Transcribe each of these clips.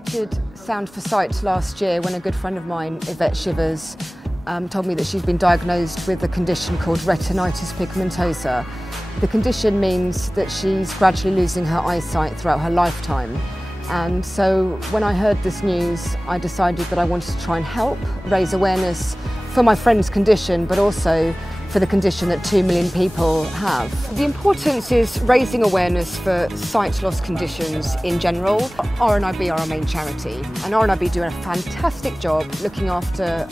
created Sound for Sight last year when a good friend of mine, Yvette Shivers, told me that she's been diagnosed with a condition called retinitis pigmentosa. The condition means that she's gradually losing her eyesight throughout her lifetime. And so when I heard this news, I decided that I wanted to try and help raise awareness for my friend's condition, but also for the condition that 2 million people have. The importance is raising awareness for sight loss conditions in general. RNIB are our main charity, and RNIB do a fantastic job looking after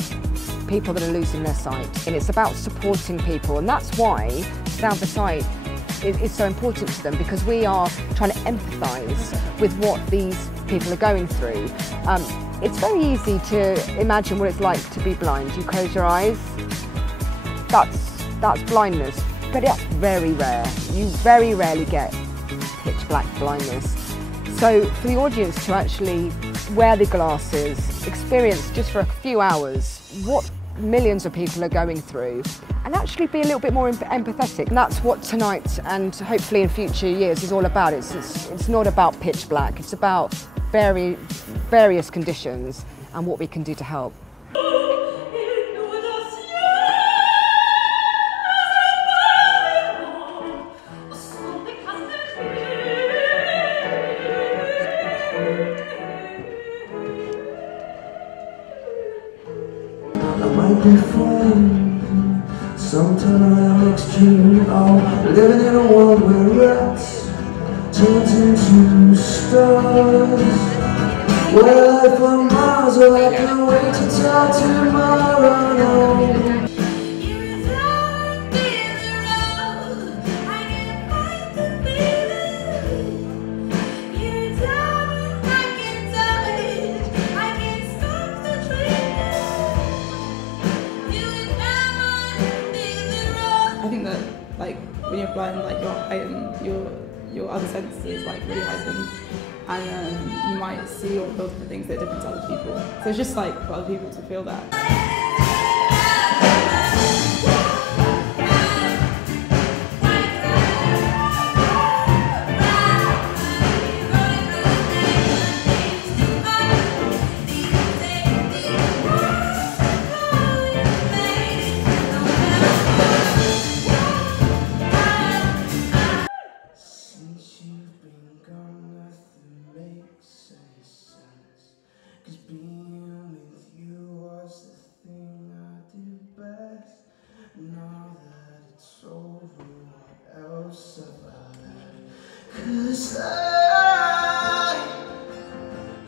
people that are losing their sight. And it's about supporting people, and that's why Sound for Sight is so important to them, because we are trying to empathise with what these people are going through. It's very easy to imagine what it's like to be blind. You close your eyes, that's blindness, but that's very rare. You very rarely get pitch black blindness. So for the audience to actually wear the glasses, experience just for a few hours what millions of people are going through, and actually be a little bit more empathetic. And that's what tonight and hopefully in future years is all about. It's not about pitch black, it's about various conditions and what we can do to help. I might be fine, sometimes I'm extreme. Oh, living in a world where rats turns into stars, where life on Mars, oh, I can't wait to tell tomorrow. No. I think that, like, when you're blind, like, your heightened, your other senses, like, really heightened, and you might see or feel different things that are different to other people. So it's just like for other people to feel that. Now that it's over, what else have I left? 'Cause I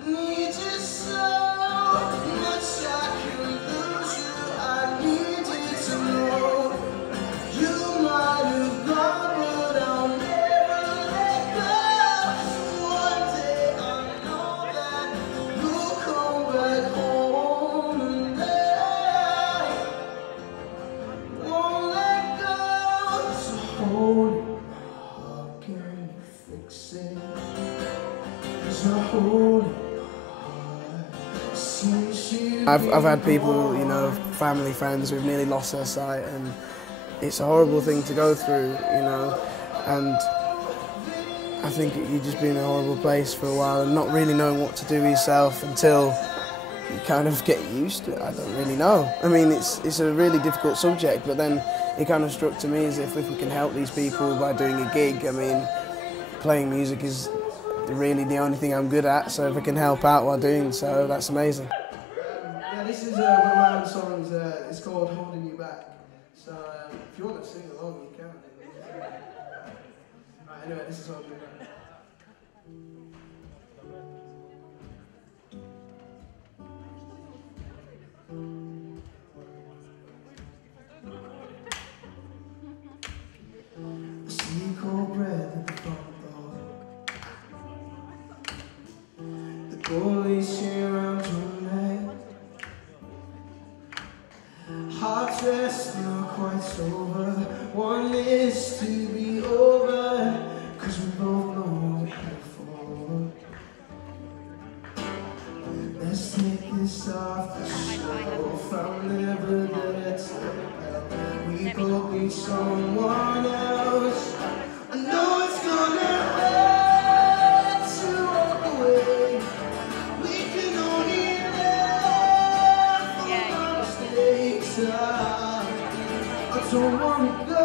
need you so much, I can lose you. I need you to know you might have gone, but I'll never let go. One day I know that you'll come back home, and won't let go. So hold it, how can you fix it? So hold it. I've had people, you know, family, friends who've nearly lost their sight, and it's a horrible thing to go through, you know, and I think you just be in a horrible place for a while and not really knowing what to do with yourself until you kind of get used to it. I don't really know. I mean, it's a really difficult subject, but then it kind of struck to me as if we can help these people by doing a gig. I mean, playing music is really the only thing I'm good at, so if I can help out while doing so, that's amazing. Yeah, this is one of my own songs. It's called Holding You Back. So if you want to sing along, you can. Right, anyway, this is Holding You Back. See cold breath in the front door. The police here around your neck. Heart rest not quite sober. One is to be over, 'cause we both know what we're here for. Let's take this off the shelf. I'm never there to help. We both need someone else. I know it's gonna hurt to walk away. We side. I don't wanna go,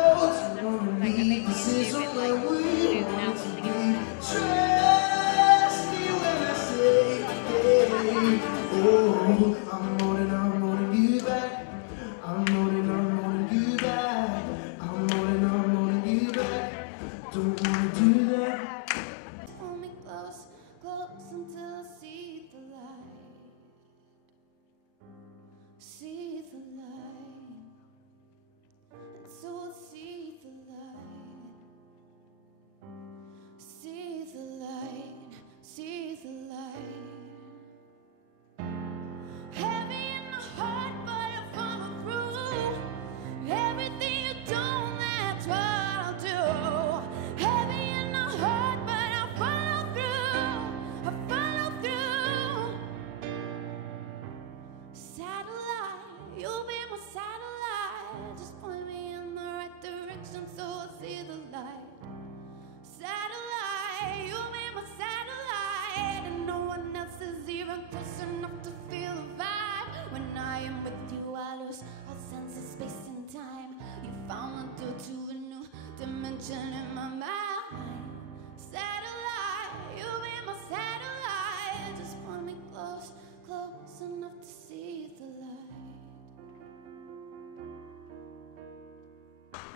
don't wanna leave. This isn't where we want to be. Trust me when I say, hey, oh, I'm holding you back. I'm holding you back. I'm holding you back. Don't wanna do that. Hold me close, close until I see the light. See the light. And so I'll see the light. See the light. See the light. Heavy in the heart, but I follow through. Everything you don't, that's what I'll do. Heavy in the heart, but I follow through. I follow through. Satellite, you'll be my satellite. Just point me in the right direction so I'll see the light. Satellite, you'll be my satellite, and no one else is even close enough to feel the vibe. When I am with you, I lose all sense of space and time. You found the door to a new dimension in my mind. Satellite, you'll be my satellite. Just point me close, close enough to see the light.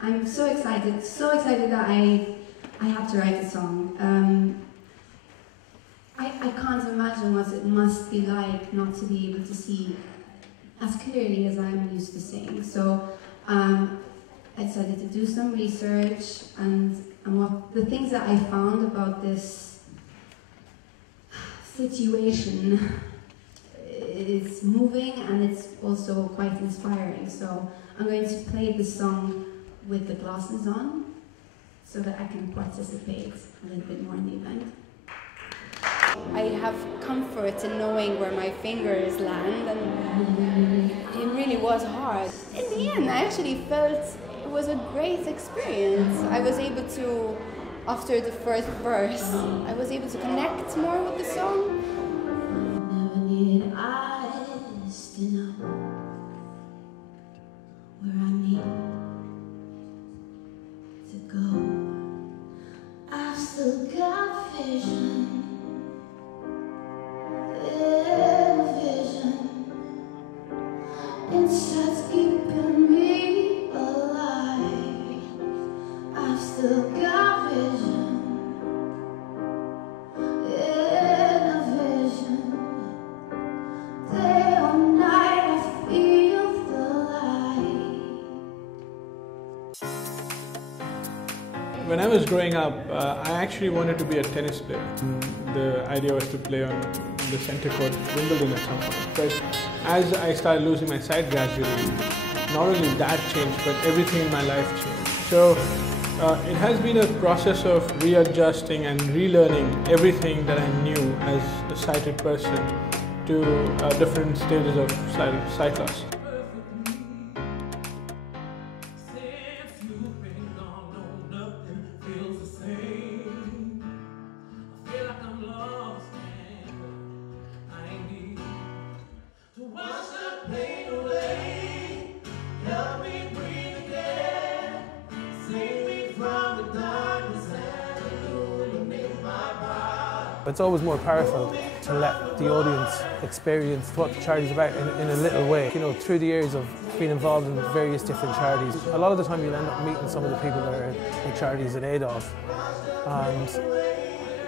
I'm so excited that I have to write a song. I can't imagine what it must be like not to be able to see as clearly as I'm used to seeing. So I decided to do some research, and what the things that I found about this situation is moving, and it's also quite inspiring. So I'm going to play the song with the glasses on, so that I can participate a little bit more in the event. I have comfort in knowing where my fingers land, and it really was hard. In the end, I actually felt it was a great experience. I was able to, after the first verse, I was able to connect more with the song. Never needed eyes to know where I need to go. I've still got vision, vision inside's keeping me alive. I've still got vision. When I was growing up, I actually wanted to be a tennis player. The idea was to play on the center court Wimbledon at some point. But as I started losing my sight gradually, not only that changed, but everything in my life changed. So it has been a process of readjusting and relearning everything that I knew as a sighted person to different stages of sight loss. It's always more powerful to let the audience experience what the charity's about in a little way. You know, through the years of being involved in various different charities, a lot of the time you'll end up meeting some of the people that are the charities in aid of. And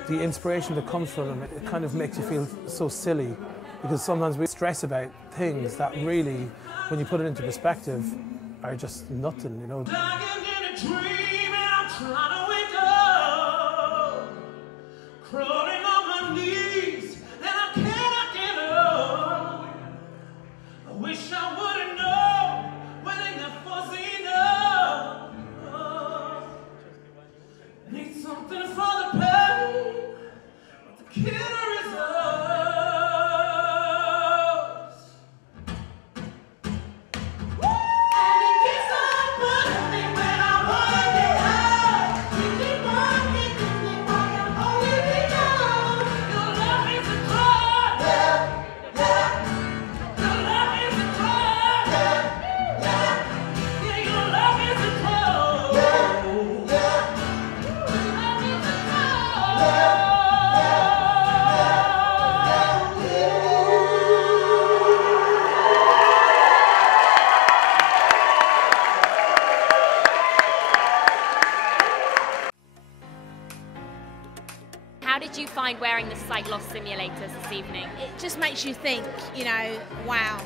the inspiration that comes from them, it kind of makes you feel so silly, because sometimes we stress about things that really, when you put it into perspective, are just nothing, you know. find wearing the sight loss simulators this evening? It just makes you think, you know, wow,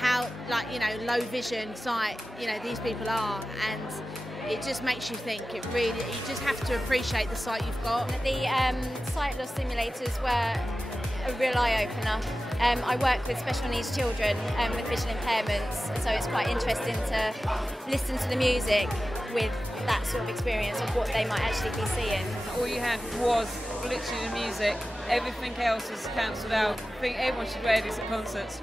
how, like, you know, low vision, sight, you know, these people are, and it just makes you think. It really, you just have to appreciate the sight you've got. The sight loss simulators were a real eye-opener. I work with special needs children with visual impairments, so it's quite interesting to listen to the music with that sort of experience of what they might actually be seeing. All you had was literally the music, everything else was cancelled out. I think everyone should wear this at concerts.